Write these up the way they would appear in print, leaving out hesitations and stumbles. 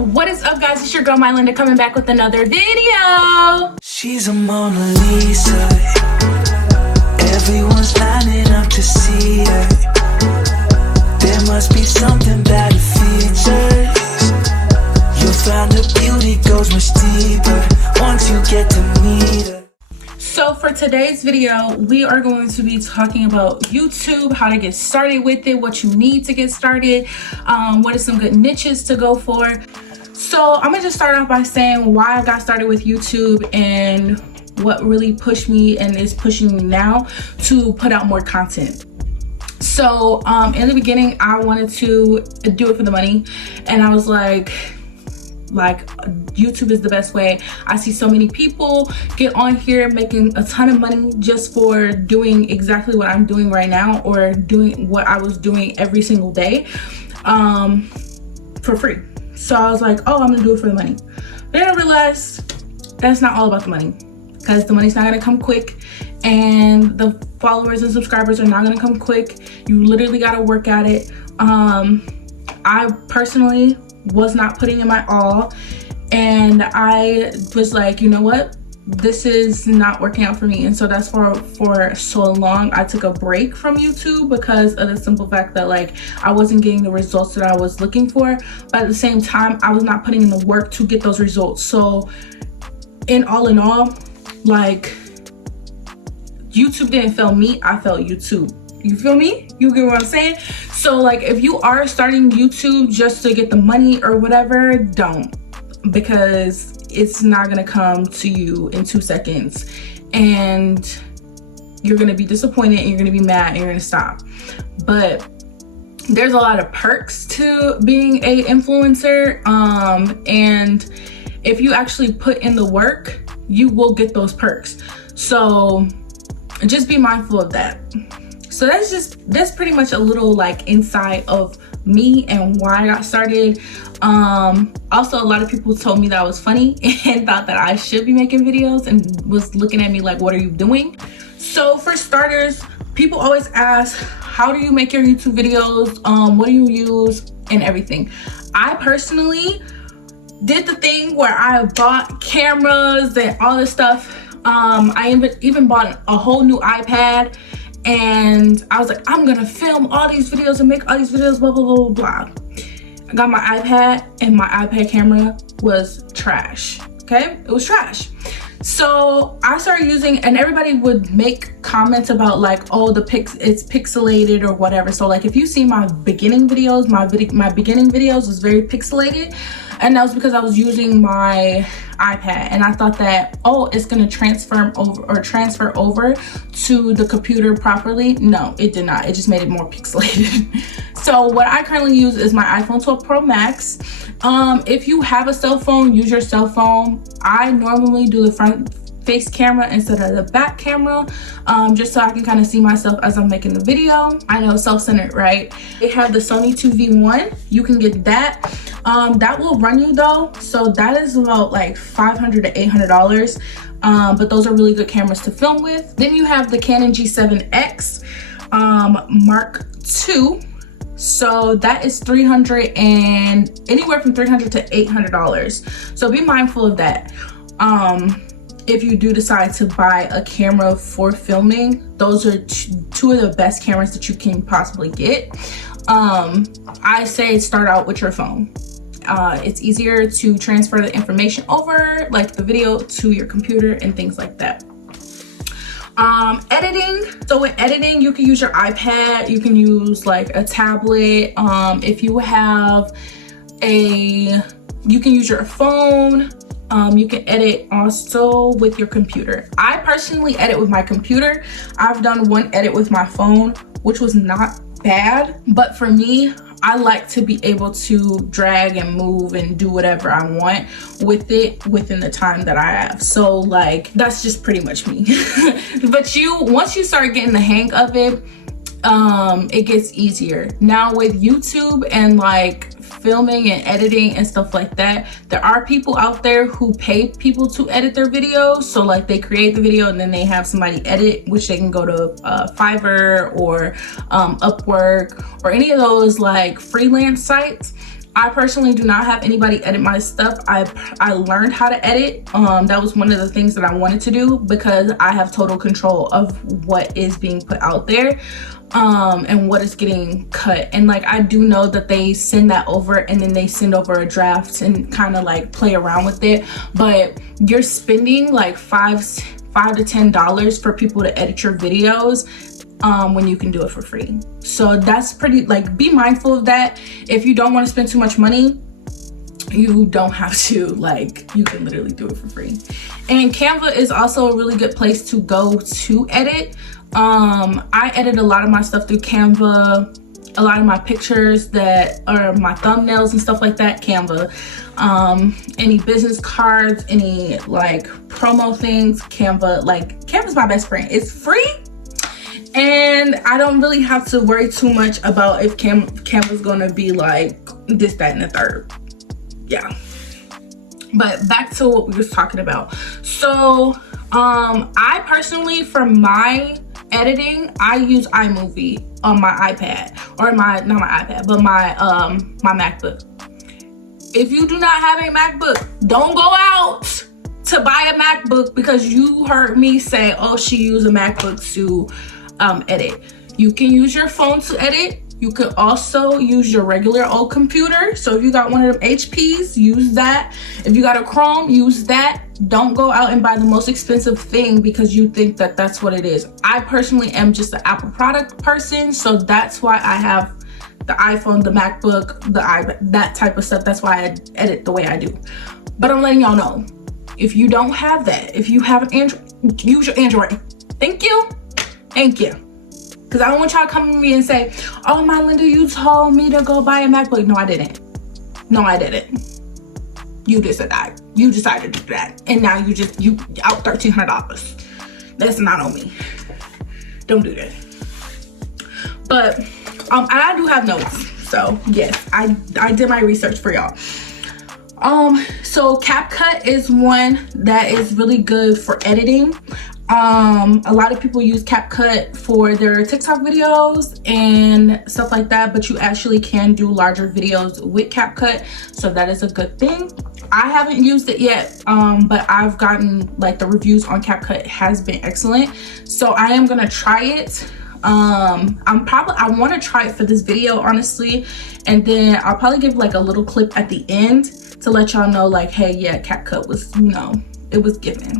What is up, guys? It's your girl MiLinda coming back with another video. She's a Mona Lisa. Everyone's lining up to see her. There must be something about her features. You'll find her beauty goes much deeper once you get to meet her. So for today's video, we are going to be talking about YouTube, how to get started with it, what you need to get started, what are some good niches to go for. So I'm gonna just start off by saying why I got started with YouTube and what really pushed me and is pushing me now to put out more content. So in the beginning, I wanted to do it for the money, and I was like YouTube is the best way. I see so many people get on here making a ton of money just for doing exactly what I'm doing right now, or doing what I was doing every single day for free. So I was like, oh, I'm gonna do it for the money. Then I realized that's not all about the money, because the money's not gonna come quick, and the followers and subscribers are not gonna come quick. You literally gotta work at it. I personally was not putting in my all, and I was like, you know what, this is not working out for me. And so that's for so long I took a break from YouTube, because of the simple fact that like I wasn't getting the results that I was looking for, but at the same time I was not putting in the work to get those results. So in all, like, YouTube didn't fail me, I failed YouTube. You feel me? You get what I'm saying? So like, if you are starting YouTube just to get the money or whatever, don't, because it's not gonna come to you in 2 seconds, and you're gonna be disappointed and you're gonna be mad and you're gonna stop. But there's a lot of perks to being a influencer, and if you actually put in the work, you will get those perks. So just be mindful of that. So that's pretty much a little like insight of me and why I got started. Also, a lot of people told me that I was funny and thought that I should be making videos, and was looking at me like, what are you doing? So for starters, people always ask, how do you make your YouTube videos? What do you use and everything? I personally did the thing where I bought cameras and all this stuff. I even bought a whole new iPad, and I was like, I'm gonna film all these videos and make all these videos, blah, blah, blah, blah, blah. I got my iPad, and my iPad camera was trash, okay? It was trash. So I started using, and everybody would make comments about like, oh, it's pixelated or whatever. So like, if you see my beginning videos, my beginning videos was very pixelated, and that was because I was using my iPad, and I thought that, oh, it's gonna transfer over to the computer properly. No, it did not. It just made it more pixelated. So what I currently use is my iPhone 12 Pro Max. If you have a cell phone, use your cell phone. I normally do the front face camera instead of the back camera, just so I can kind of see myself as I'm making the video. I know, self-centered, right? They have the Sony ZV-1. You can get that. That will run you though, so that is about like $500 to $800, but those are really good cameras to film with. Then you have the Canon G7x Mark II. So that is $300, and anywhere from $300 to $800. So be mindful of that. If you do decide to buy a camera for filming, those are two of the best cameras that you can possibly get. I say start out with your phone. It's easier to transfer the information over, like the video, to your computer and things like that. Editing. So with editing, you can use your iPad, you can use like a tablet. If you have you can use your phone. You can edit also with your computer. I personally edit with my computer. I've done one edit with my phone, which was not bad, but for me, I like to be able to drag and move and do whatever I want with it within the time that I have. So like, that's just pretty much me. But once you start getting the hang of it, it gets easier. Now with YouTube and like filming and editing and stuff like that, there are people out there who pay people to edit their videos. So like, they create the video and then they have somebody edit, which they can go to Fiverr or Upwork or any of those like freelance sites. I personally do not have anybody edit my stuff. I learned how to edit. That was one of the things that I wanted to do because I have total control of what is being put out there and what is getting cut. And like, I do know that they send that over and then they send over a draft and kind of like play around with it. But you're spending like $5 to $10 for people to edit your videos when you can do it for free. So that's pretty, like, be mindful of that. If you don't want to spend too much money, you don't have to, like, you can literally do it for free. And Canva is also a really good place to go to edit. I edit a lot of my stuff through Canva. A lot of my pictures that are my thumbnails and stuff like that, Canva. Any business cards, any like promo things, Canva. Like, Canva's my best friend. It's free. And I don't really have to worry too much about if Canva's gonna be like this, that, and the third. Yeah. But back to what we was talking about. So I personally, for my editing, I use iMovie on my iPad, or not my iPad, but my MacBook. If you do not have a MacBook, don't go out to buy a MacBook because you heard me say, oh, she used a MacBook to edit. You can use your phone to edit. You could also use your regular old computer. So if you got one of them HPs, use that. If you got a Chrome, use that. Don't go out and buy the most expensive thing because you think that that's what it is. I personally am just an Apple product person, so that's why I have the iPhone, the MacBook, the iPad, that type of stuff. That's why I edit the way I do. But I'm letting y'all know, if you don't have that, if you have an Android, use your Android. Thank you. Thank you. Because I don't want y'all to come to me and say, oh, MiLinda, you told me to go buy a MacBook. No, I didn't. No, I didn't. You just said that. You decided to do that. And now you out $1,300. That's not on me. Don't do that. But I do have notes. So yes, I did my research for y'all. So Capcut is one that is really good for editing. A lot of people use Capcut for their TikTok videos and stuff like that, but you actually can do larger videos with Capcut, so that is a good thing. I haven't used it yet, but I've gotten, like, the reviews on Capcut has been excellent, so I am gonna try it. I want to try it for this video, honestly, and then I'll probably give like a little clip at the end to let y'all know, like, hey, yeah, Capcut was, you know, it was given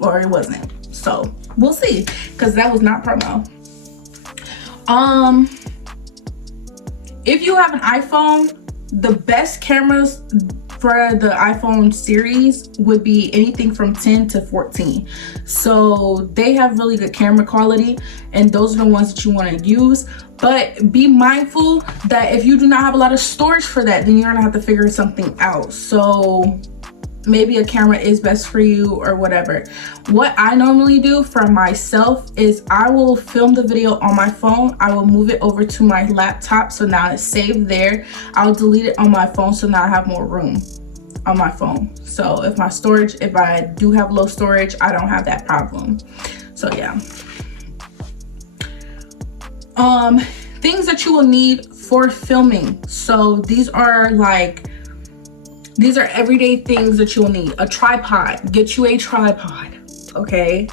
or it wasn't. So we'll see, because that was not promo. If you have an iPhone, the best cameras for the iPhone series would be anything from 10 to 14. So they have really good camera quality, and those are the ones that you want to use. But be mindful that if you do not have a lot of storage for that, then you're gonna have to figure something out. So maybe a camera is best for you or whatever. What I normally do for myself is I will film the video on my phone. I will move it over to my laptop, so now it's saved there. I'll delete it on my phone, so now I have more room on my phone. So if I do have low storage, I don't have that problem. So yeah. Things that you will need for filming. So these are everyday things that you'll need. A tripod. Get you a tripod, okay?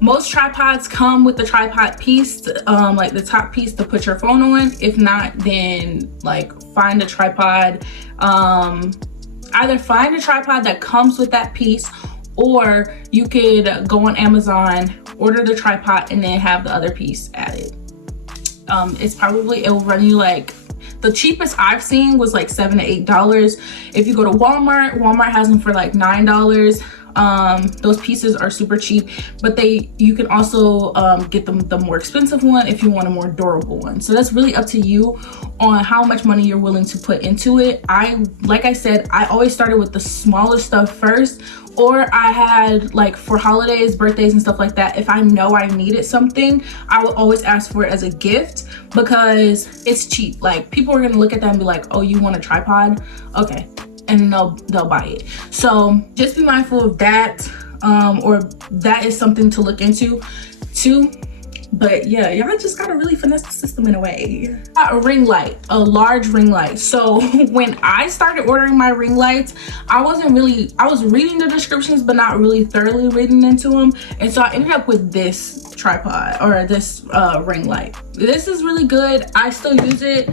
Most tripods come with the tripod piece, like the top piece to put your phone on. If not, then like find a tripod. Either find a tripod that comes with that piece, or you could go on Amazon, order the tripod, and then have the other piece added. It will run you like, the cheapest I've seen was like $7 to $8. If you go to Walmart has them for like $9. Those pieces are super cheap, but you can also get the more expensive one if you want a more durable one. So that's really up to you on how much money you're willing to put into it. Like I said, I always started with the smaller stuff first, or I had, like, for holidays, birthdays, and stuff like that, if I know I needed something, I would always ask for it as a gift because it's cheap. Like, people are gonna look at that and be like, oh, you want a tripod? Okay. And they'll buy it. So just be mindful of that, or that is something to look into. Two, But yeah, y'all just gotta really finesse the system in a way. A ring light, a large ring light. So when I started ordering my ring lights, I was reading the descriptions but not really thoroughly reading into them, and so I ended up with this tripod or this ring light. This is really good. I still use it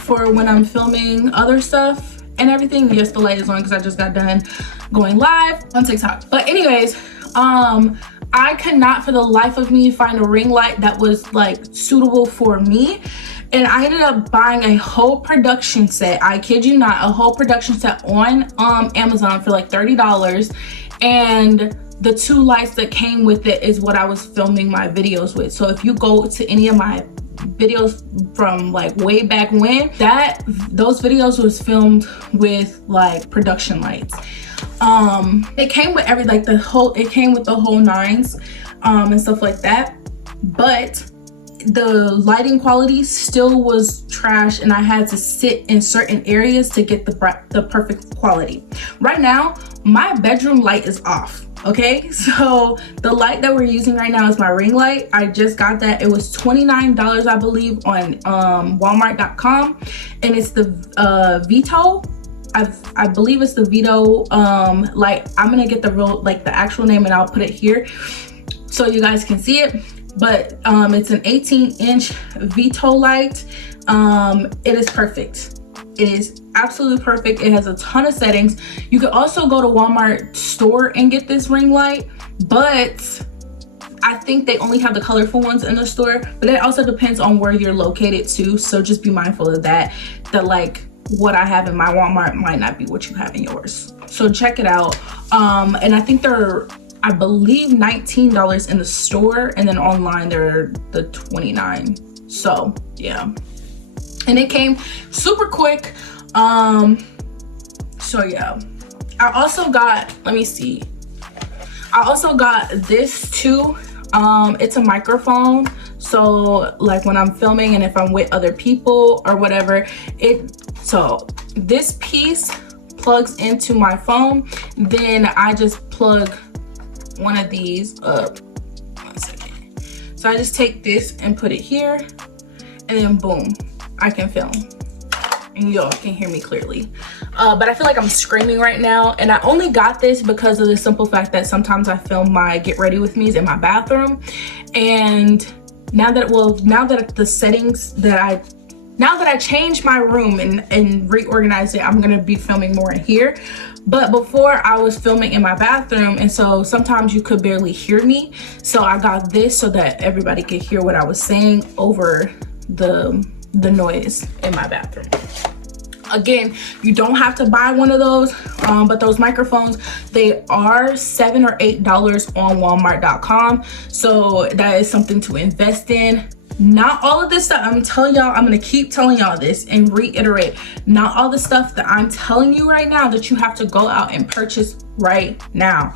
for when I'm filming other stuff and everything. Yes, the light is on because I just got done going live on TikTok. But anyways, I could not for the life of me find a ring light that was like suitable for me, and I ended up buying a whole production set. I kid you not, a whole production set on Amazon for like $30, and the 2 lights that came with it is what I was filming my videos with. So if you go to any of my videos from like way back when, those videos was filmed with like production lights. It came with it came with the whole nines and stuff like that, but the lighting quality still was trash, and I had to sit in certain areas to get the perfect quality. Right now my bedroom light is off. Okay, so the light that we're using right now is my ring light. I just got that. It was $29, I believe, on Walmart.com, and it's the Vito. I believe it's the Vito light. I'm gonna get the actual name, and I'll put it here so you guys can see it. But it's an 18-inch Vito light. It is perfect. It is absolutely perfect. It has a ton of settings. You could also go to Walmart store and get this ring light, but I think they only have the colorful ones in the store. But it also depends on where you're located too, so just be mindful of that like what I have in my Walmart might not be what you have in yours. So check it out. And I think they're, I believe, $19 in the store, and then online they're the $29. So yeah, and it came super quick. So yeah, I also got, let me see, I also got this too. It's a microphone, so like when I'm filming and if I'm with other people or whatever, so this piece plugs into my phone. Then I just plug one of these up. 1 second. So I just take this and put it here, and then boom, I can film. And y'all can hear me clearly. But I feel like I'm screaming right now, and I only got this because of the simple fact that sometimes I film my get ready with me's in my bathroom. And now that the settings that now that I changed my room and reorganized it, I'm gonna be filming more in here. But before I was filming in my bathroom, and so sometimes you could barely hear me. So I got this so that everybody could hear what I was saying over the noise in my bathroom. Again, you don't have to buy one of those, but those microphones, they are $7 or $8 on Walmart.com. So that is something to invest in. Not all of this stuff I'm telling y'all, I'm gonna keep telling y'all this and reiterate, not all the stuff that I'm telling you right now that you have to go out and purchase right now.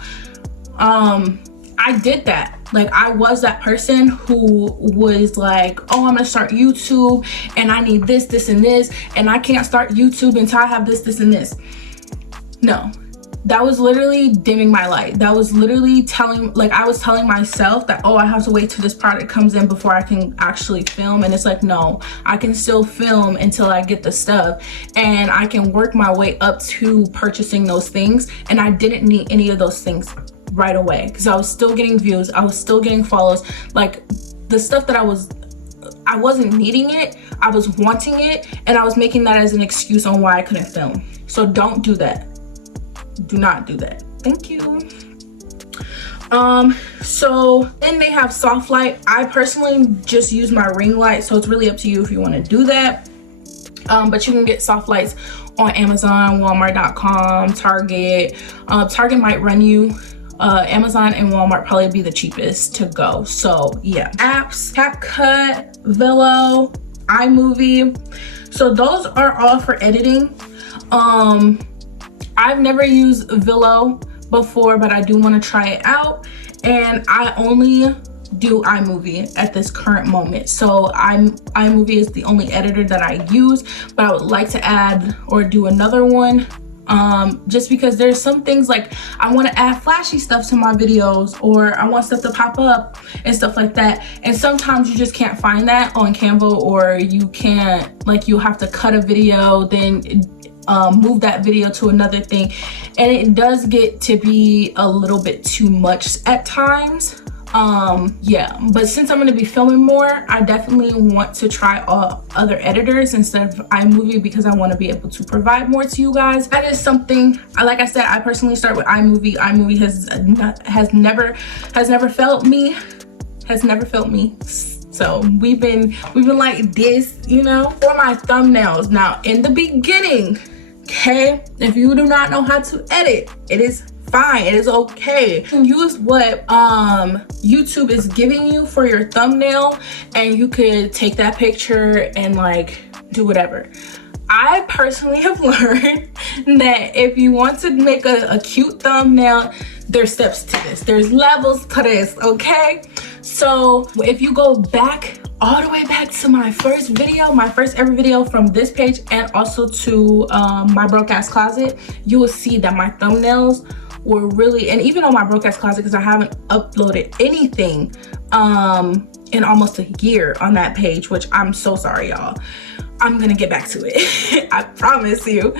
I did that. Like, I was that person who was like, oh, I'm gonna start YouTube and I need this, this, and this, and I can't start YouTube until I have this, this, and this. No, that was literally dimming my light. That was literally I was telling myself that, oh, I have to wait till this product comes in before I can actually film. And it's like, no, I can still film until I get the stuff, and I can work my way up to purchasing those things. And I didn't need any of those things right away because I was still getting views, I was still getting follows. Like, the stuff that I wasn't needing it, I was wanting it, and I was making that as an excuse on why I couldn't film. So don't do that. Do not do that. Thank you. So then they have soft light. I personally just use my ring light, so it's really up to you if you want to do that. But you can get soft lights on Amazon, Walmart.com, Target. Target might run you. Amazon and Walmart probably be the cheapest to go. So yeah, apps, Capcut, VLLO, iMovie. So those are all for editing. I've never used VLLO before, but I do want to try it out, and I only do iMovie at this current moment. So iMovie is the only editor that I use, but I would like to add or do another one just because there's some things like I want to add flashy stuff to my videos, or I want stuff to pop up and stuff like that, and sometimes you just can't find that on Canva, or you can't, like, you have to cut a video, then move that video to another thing, and it does get to be a little bit too much at times. Yeah, but since I'm going to be filming more, I definitely want to try all other editors instead of iMovie, because I want to be able to provide more to you guys. That is something, like I said, I personally start with iMovie. iMovie has never failed me, so we've been like this, you know. For my thumbnails, now in the beginning, okay, if you do not know how to edit, it is fine, it is okay. You can use what YouTube is giving you for your thumbnail, and you could take that picture and like do whatever. I personally have learned that if you want to make a cute thumbnail, there's steps to this, there's levels to this, okay? So if you go back all the way back to my first ever video from this page, and also to my broadcast closet, you will see that my thumbnails were really, and even on my broadcast closet, because I haven't uploaded anything in almost a year on that page, which I'm so sorry, y'all. I'm gonna get back to it. I promise you.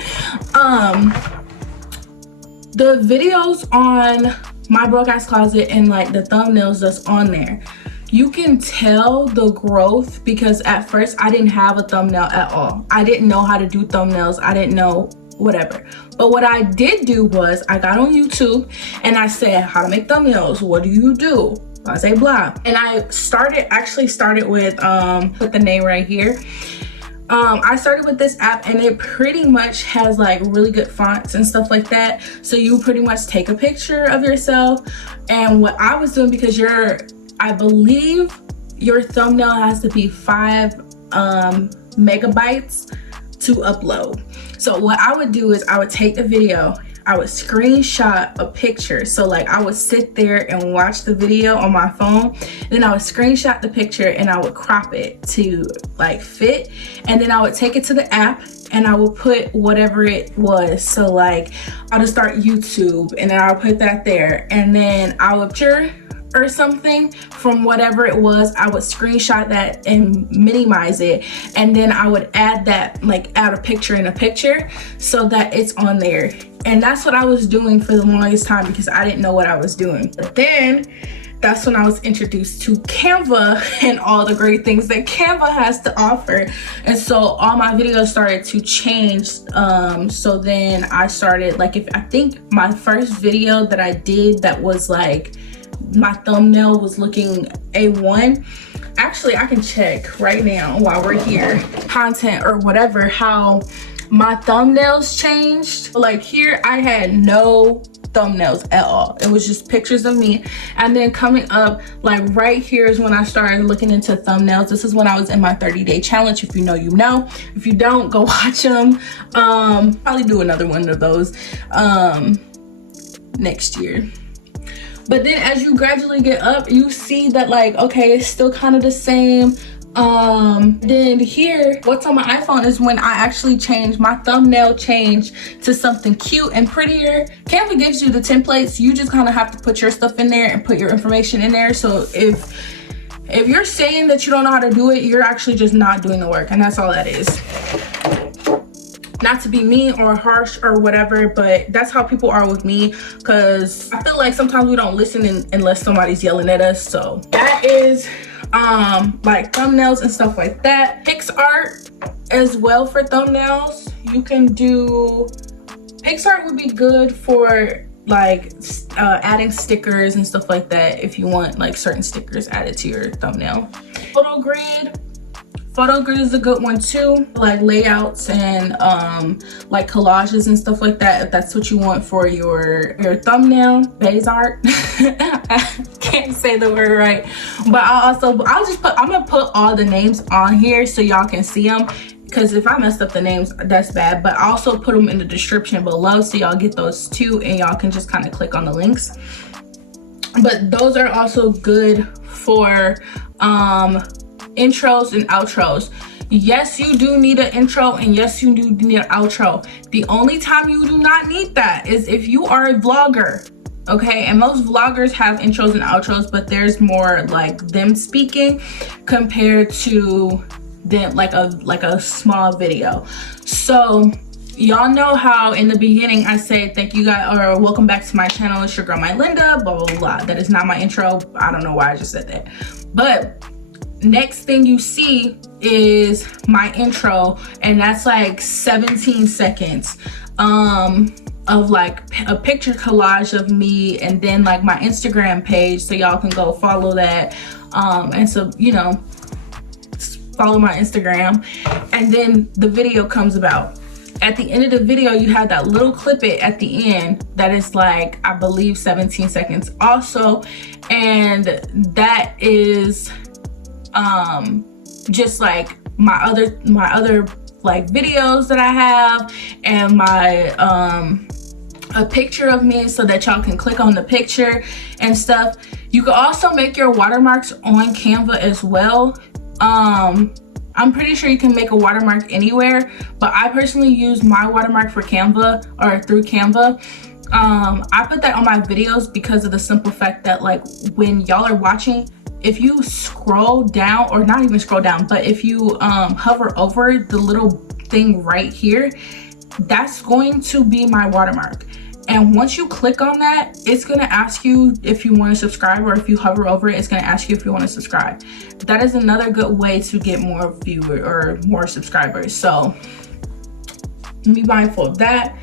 The videos on my broadcast closet and like the thumbnails that's on there, you can tell the growth, because at first I didn't have a thumbnail at all. I didn't know how to do thumbnails. I didn't know whatever. But what I did do was I got on YouTube and I said, how to make thumbnails, what do you do? I say blah. And I actually started with, put the name right here. I started with this app, and it pretty much has like really good fonts and stuff like that. So you pretty much take a picture of yourself, and what I was doing, because I believe your thumbnail has to be 5 megabytes to upload. So what I would do is I would take the video, I would screenshot a picture. So like I would sit there and watch the video on my phone, then I would screenshot the picture and I would crop it to like fit, and then I would take it to the app and I would put whatever it was. So like I'll just start YouTube, and then I'll put that there, and then I would or something from whatever it was, I would screenshot that and minimize it, and then I would add that, like add a picture in a picture so that it's on there. And that's what I was doing for the longest time, because I didn't know what I was doing. But then that's when I was introduced to Canva and all the great things that Canva has to offer. And so all my videos started to change. So then I started, like, I think my first video that I did that was like, my thumbnail was looking A1. Actually, I can check right now while we're here, content or whatever, how my thumbnails changed. Like here, I had no thumbnails at all. It was just pictures of me. And then coming up, like right here is when I started looking into thumbnails. This is when I was in my 30-day challenge. If you know, you know. If you don't, go watch them. Probably do another one of those next year. But then as you gradually get up, you see that like, okay, it's still kind of the same. Then here, what's on my iPhone is when I actually changed my thumbnail, changed to something cute and prettier. Canva gives you the templates. You just kind of have to put your stuff in there and put your information in there. So if you're saying that you don't know how to do it, you're actually just not doing the work, and that's all that is. Not to be mean or harsh or whatever, but that's how people are with me, because I feel like sometimes we don't listen unless somebody's yelling at us. So that is like thumbnails and stuff like that. Pics Art as well for thumbnails. You can do Pics Art would be good for like adding stickers and stuff like that if you want like certain stickers added to your thumbnail. Photo grid is a good one too, like layouts and like collages and stuff like that, if that's what you want for your thumbnail. Bazzart. I can't say the word right, but I'm gonna put all the names on here so y'all can see them, because if I messed up the names, that's bad. But I also put them in the description below so y'all get those too, and y'all can just kind of click on the links. But those are also good for intros and outros. Yes, you do need an intro, and yes, you do need an outro. The only time you do not need that is if you are a vlogger, okay? And most vloggers have intros and outros, but there's more like them speaking compared to them like a small video. So y'all know how in the beginning I said thank you guys, or welcome back to my channel, it's your girl MiLinda, blah blah blah. That is not my intro. I don't know why I just said that. But next thing you see is my intro, and that's like 17 seconds of like a picture collage of me, and then like my Instagram page, so y'all can go follow that, and so, you know, follow my Instagram. And then the video comes about. At the end of the video, you have that little clip it at the end that is like, I believe 17 seconds also, and that is just like my other like videos that I have, and my a picture of me so that y'all can click on the picture and stuff. You can also make your watermarks on Canva as well. I'm pretty sure you can make a watermark anywhere, but I personally use my watermark for Canva, or through Canva. I put that on my videos because of the simple fact that, like, when y'all are watching, if you scroll down, or not even scroll down, but if you hover over the little thing right here, that's going to be my watermark. And once you click on that, it's gonna ask you if you want to subscribe, or if you hover over it, it's gonna ask you if you want to subscribe. That is another good way to get more viewers or more subscribers, so be mindful of that.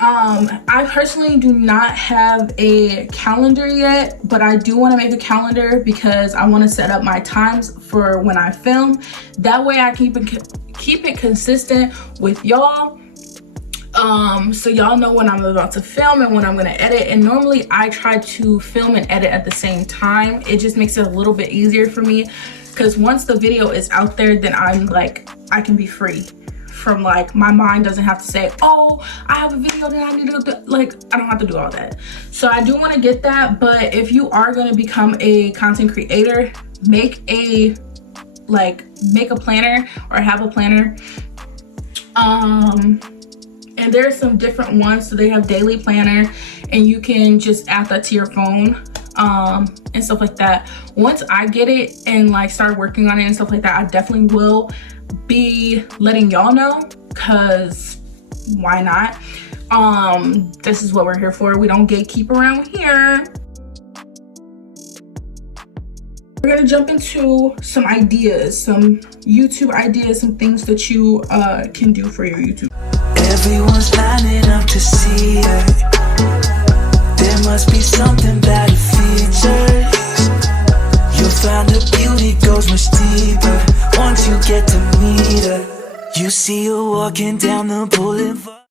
I personally do not have a calendar yet, but I do want to make a calendar because I want to set up my times for when I film. That way I keep it consistent with y'all. So y'all know when I'm about to film and when I'm gonna edit. And normally I try to film and edit at the same time. It just makes it a little bit easier for me, because once the video is out there, then I'm like, I can be free from, like, my mind doesn't have to say, oh, I have a video that I need to do. Like, I don't have to do all that. So I do want to get that. But if you are going to become a content creator, make a planner, or have a planner. And there's some different ones. So they have daily planner, and you can just add that to your phone, and stuff like that. Once I get it and like start working on it and stuff like that, I definitely will be letting y'all know, because why not? This is what we're here for. We don't gatekeep around here. We're gonna jump into some ideas, some YouTube ideas, some things that you can do for your YouTube. Everyone's lining up to see her. There must be something about her features. You'll find her beauty goes much deeper once you get to meet her. You see her walking down the boulevard.